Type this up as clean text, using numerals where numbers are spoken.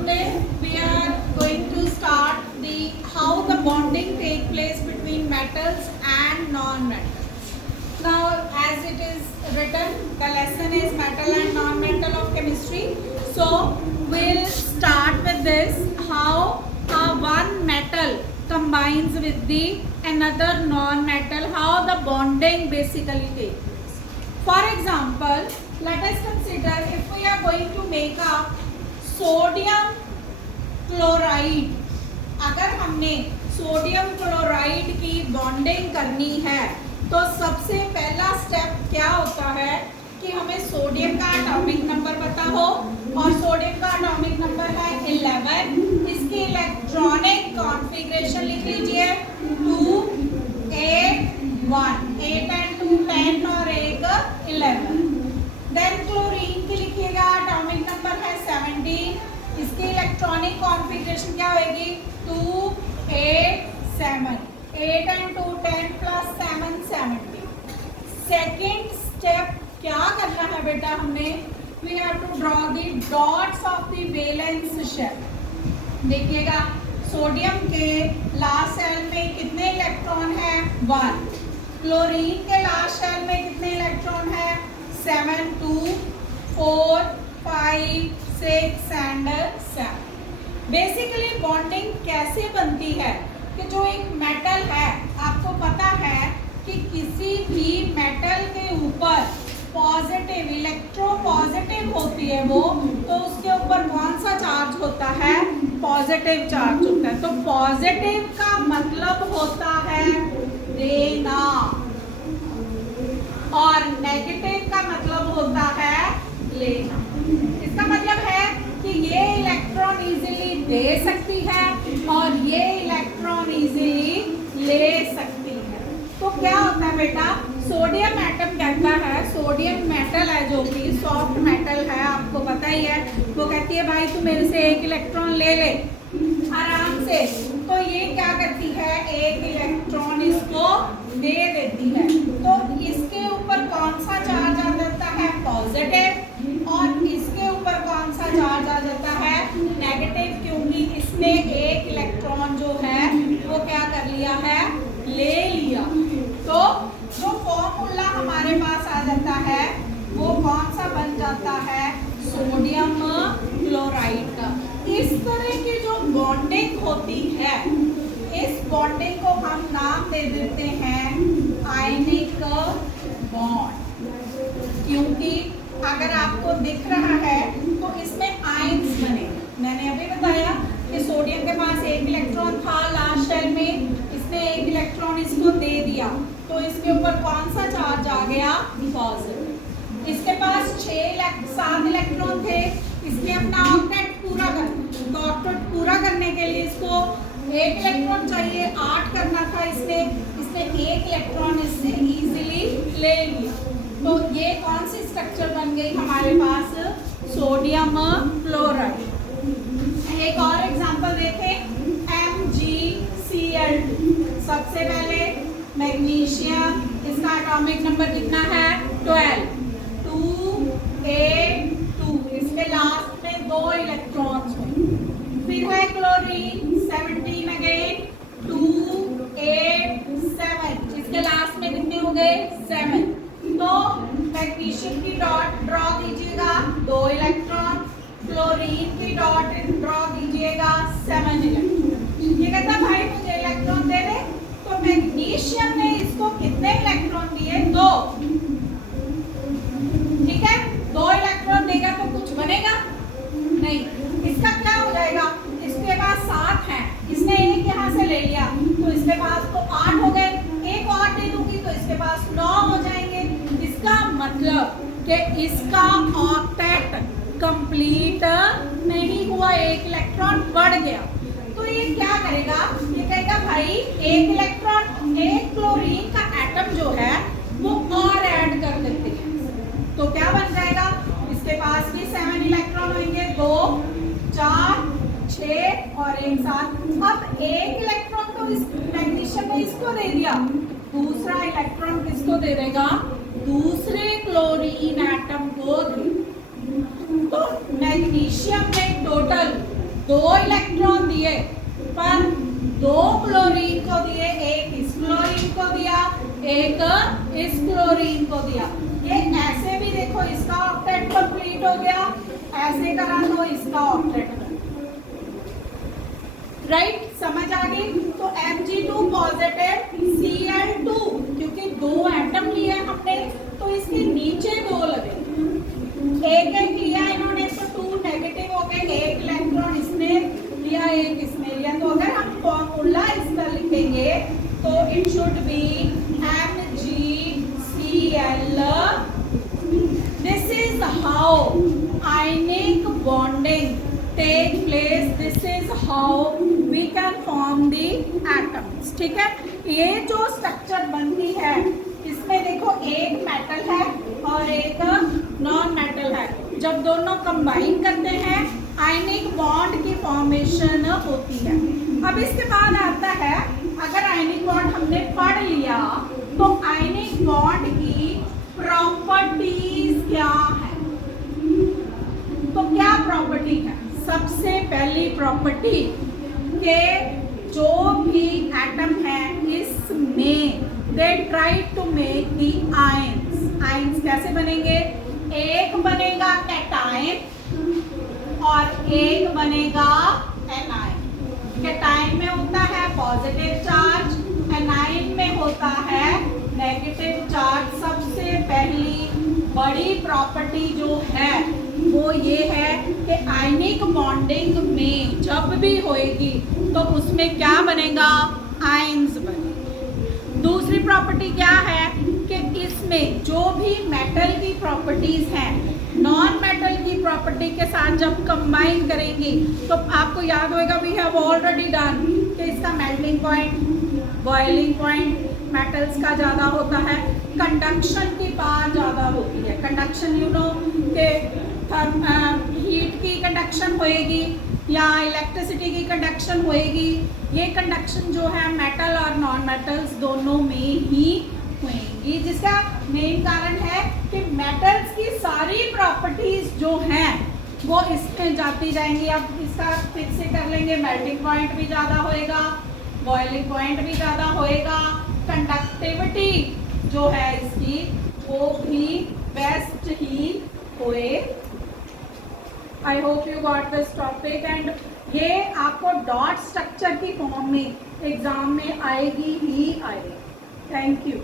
today we are going to start the how the bonding take place between metals and non-metals. Now, as it is written, the lesson is metal and non-metal of chemistry. So, we'll start with this how one metal combines with the another non-metal, how the bonding basically takes place. For example, let us consider if we are going to make up sodium chloride, अगर हमने sodium chloride की bonding करनी है तो सबसे पहला step क्या होता है कि हमें सोडियम का एटॉमिक नंबर पता हो, और सोडियम का एटॉमिक नंबर है 11। इसकी इलेक्ट्रॉनिक कॉन्फ़िगरेशन लिख लीजिए 2 8 1, 8 and 2 10 और 1 11। देन क्लोरीन की लिखिएगा, एटॉमिक नंबर है 17। इसकी इलेक्ट्रॉनिक कॉन्फ़िगरेशन क्या होगी 2 8 7, 8 and 2 10 plus 7 17। सेकेंड स्टेप क्या करना है बेटा, हमने we have to draw the dots of the valence shell. देखिएगा सोडियम के लास्ट शेल में कितने इलेक्ट्रॉन है 1, क्लोरीन के लास्ट शेल में कितने इलेक्ट्रॉन है 7 2 4 5 6 and 7। बेसिकली बॉन्डिंग कैसे बनती है कि जो एक मेटल है, आपको पता है कि किसी भी मेटल के ऊपर पॉजिटिव इलेक्ट्रोपॉजिटिव होती है वो, तो उसके ऊपर कौन सा चार्ज होता है पॉजिटिव चार्ज होता है। तो पॉजिटिव का मतलब होता है देना और नेगेटिव का मतलब होता है लेना। इसका मतलब है कि ये इलेक्ट्रॉन इजीली दे सकती है और ये इलेक्ट्रॉन इजीली ले सकती है। तो क्या होता है बेटा, सोडियम एटम कहता है, सोडियम मेटल है जो कि सॉफ्ट मेटल है, आपको पता ही है, वो कहती है भाई तू मेरे से एक इलेक्ट्रॉन ले ले आराम से। तो ये क्या करती है, एक इलेक्ट्रॉन इसको दे देती है। तो इसके ऊपर कौन सा चार्ज आ जाता है पॉजिटिव, और इसके ऊपर कौन सा चार्ज आ जाता है नेगेटिव, क्योंकि इसने एक इलेक्ट्रॉन जो है वो क्या कर लिया है ले लिया। तो जो फॉर्मूला हमारे पास आ जाता है वो कौन सा बन जाता है सोडियम क्लोराइड का। इस तरह की जो बॉन्डिंग होती है, इस बॉन्डिंग को हम नाम दे देते हैं आयनिक बॉन्ड, क्योंकि अगर आपको दिख रहा है तो इसमें आयंस बने। मैंने अभी बताया कि सोडियम के पास एक इलेक्ट्रॉन था लास्ट शेल में, इसने एक इलेक्ट्रॉन इसको दे दिया, तो इसके ऊपर कौन सा चार्ज आ गया पॉजिटिव। इसके पास 7 इलेक्ट्रॉन थे, इसने अपना ऑक्टेट पूरा करने के लिए इसको एक इलेक्ट्रॉन चाहिए, 8 करना था इसने एक इलेक्ट्रॉन इससे इजीली ले लिया। तो ये कौन सी स्ट्रक्चर बन गई हमारे पास सोडियम क्लोराइड। एक और एग्जांपल देखें, MgCl। सबसे पहले मैग्नीशियम, इसका एटॉमिक नंबर कितना है 12, 2 8 2, इसके लास्ट में 2 इलेक्ट्रॉन्स हुए। फिर है क्लोरीन 17 अगेन 2 8 7, इसके लास्ट में कितने हो गए 7। तो मैग्नीशियम की डॉट ड्रॉ दीजिएगा 2 इलेक्ट्रॉन, क्लोरीन की डॉट ड्रॉ दीजिएगा 7 इलेक्ट्रॉन। ये कहता भाई मुझे इलेक्ट्रॉन दे दे, तो मैग्नीशियम ने इसको कितने इलेक्ट्रॉन दिए 2। ठीक है, 2 इलेक्ट्रॉन देगा तो कुछ बनेगा नहीं। इसका क्या हो जाएगा, इसके पास 7 है, इसने एक यहाँ से ले लिया तो इसके पास तो 8 हो गए, एक और दे दूंगी तो इसके पास 9 हो जाएंगे। इसका मतलब कि इसका ऑक्टेट कंप्लीट नहीं हुआ, एक इलेक्ट्रॉन बढ़ गया। तो ये क्या करेगा, ये कहेगा भाई एक इलेक्ट्रॉन, एक क्लोरीन का एटम जो है वो और ऐड कर देते हैं, तो क्या बन जाएगा, इसके पास भी 7 इलेक्ट्रॉन होंगे, 2 4 6 और एक साथ। अब एक इलेक्ट्रॉन तो इस मैग्नीशियम ने इसको दे दिया, दूसरा इलेक्ट्रॉन किसको दे देगा, दूसरे क्लोरीन एटम को दे। तो मैग्नीशियम ने टोटल दिए, पर 2 क्लोरीन को दिए, एक इस क्लोरीन को दिया, एक इस क्लोरीन को दिया। ये ऐसे भी देखो इसका ऑक्टेट कंप्लीट हो गया, ऐसे करा तो इसका ऑक्टेट, राइट, समझ आ गई। तो Mg2 पॉजिटिव Cl2, क्योंकि 2 एटम लिए हमने तो इसके नीचे 2 लगे, एक एक लिया इन्होंने तो 2 नेगेटिव हो गए, एक इलेक्ट्रॉन इसने लिया एक इसने लिया। तो अगर हम फॉर्मूला इसका लिखेंगे तो it should be MgCl। This is how ionic bonding take place, this is how we can form the atoms. ठीक है, ये जो स्ट्रक्चर बनती है इसमें देखो एक मेटल है और एक नॉन मेटल है, जब दोनों कंबाइन करते हैं आयनिक बॉन्ड की फॉर्मेशन होती है। अब इसके बाद आता है, अगर आयनिक बॉन्ड हमने पढ़ लिया तो आयनिक बॉन्ड की प्रॉपर्टीज क्या है। तो क्या प्रॉपर्टी है, सबसे पहली प्रॉपर्टी के जो भी एटम है इसमें they try to make the ions. Ions कैसे बनेंगे, एक बनेगा कैटायन और एक बनेगा एनायन। कैटायन में होता है पॉजिटिव चार्ज, एनायन में होता है नेगेटिव चार्ज। सबसे पहली बड़ी प्रॉपर्टी जो है वो ये है कि आयनिक बॉन्डिंग में जब भी होएगी तो उसमें क्या बनेगा, आयंस बनेंगे। दूसरी प्रॉपर्टी क्या है कि इसमें जो भी मेटल की प्रॉपर्टीज हैं नॉन मेटल की प्रॉपर्टी के साथ जब कंबाइन करेंगी तो आपको याद होगा वी हैव ऑलरेडी डन कि इसका melting point, boiling point metals का ज़्यादा होता है, कंडक्शन की पावर ज़्यादा होती है। कंडक्शन यू नो के हीट की कंडक्शन होएगी या इलेक्ट्रिसिटी की कंडक्शन होएगी। ये कंडक्शन जो है मेटल और नॉन मेटल्स दोनों में ही होएगी, जिसका मेन कारण है कि मेटल्स की सारी प्रॉपर्टीज जो हैं वो इसमें जाती जाएंगी। अब इसका फिर से कर लेंगे, मेल्टिंग पॉइंट भी ज़्यादा होएगा, बॉइलिंग पॉइंट भी ज़्यादा होएगा, कंडक्टिविटी जो है इसकी वो भी बेस्ट ही होए। I hope you got this topic and ये आपको डॉट स्ट्रक्चर की फॉर्म में एग्जाम में आएगी ही आएगी। Thank you.